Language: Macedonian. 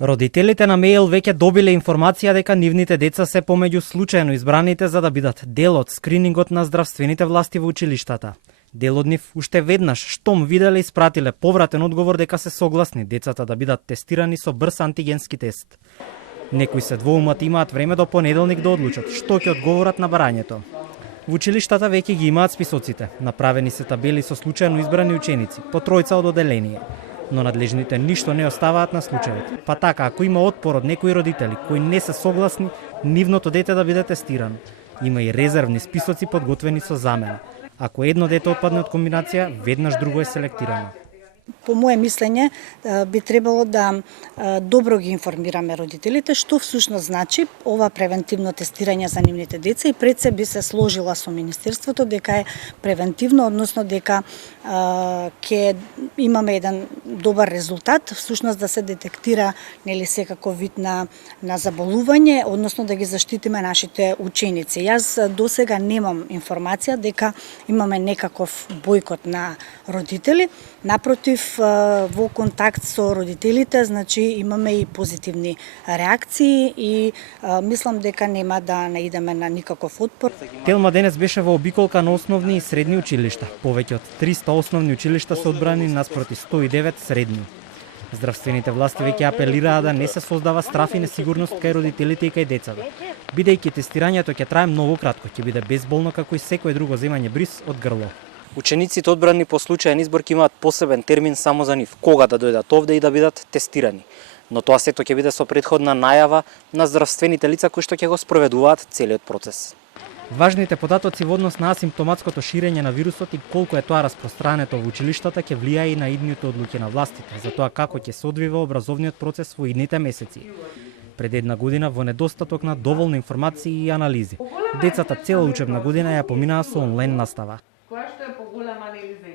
Родителите на мејл веќе добиле информација дека нивните деца се помеѓу случајно избраните за да бидат дел од скринингот на здравствените власти во училиштата. Дел од нив уште веднаш штом виделе испратиле повратен одговор дека се согласни децата да бидат тестирани со брз антигенски тест. Некои се двоумат имаат време до понеделник да одлучат што ќе одговорат на барањето. Во училиштата веќе ги имаат списоците, направени се табели со случајно избрани ученици, по тројца од оделение. Но надлежните ништо не оставаат на случајот. Па така, ако има отпор од некои родители кои не се согласни нивното дете да биде тестирано, има и резервни списоци подготвени со замена. Ако едно дете отпадне од комбинација, веднаш друго е селектирано. По мое мислење, би требало да добро ги информираме родителите што всушност значи ова превентивно тестирање за нивните деца и пред се би се сложила со Министерството дека е превентивно, односно дека ќе имаме еден добар резултат, всушност да се детектира нели секако вид на заболување, односно да ги заштитиме нашите ученици. Јас досега немам информација дека имаме некаков бојкот на родители, напротив, во контакт со родителите, значи имаме и позитивни реакции и мислам дека нема да наидеме на никаков отпор. Телма денес беше во обиколка на основни и средни училишта. Повеќе од 300 основни училишта се одбрани наспроти 109 средни. Здравствените власти веќе апелираа да не се создава страф и несигурност кај родителите и кај децата. Бидејќи тестирањето ќе трае многу кратко, ќе биде безболно како и секое друго земање бриз од грло. Учениците одбрани по случајен избор ќе имаат посебен термин само за нив, кога да дојдат овде и да бидат тестирани. Но тоа сето ќе биде со претходна најава на здравствените лица кои што ќе го спроведуваат целиот процес. Важните податоци во однос на асимптоматското ширење на вирусот и колку е тоа распространето во училиштата ќе влијае и на идните одлуки на властите за тоа како ќе се одвива образовниот процес во идните месеци. Пред една година во недостаток на доволно информации и анализи, децата цела учебна година ја поминаа со онлайн настава. Која што е поголема анализа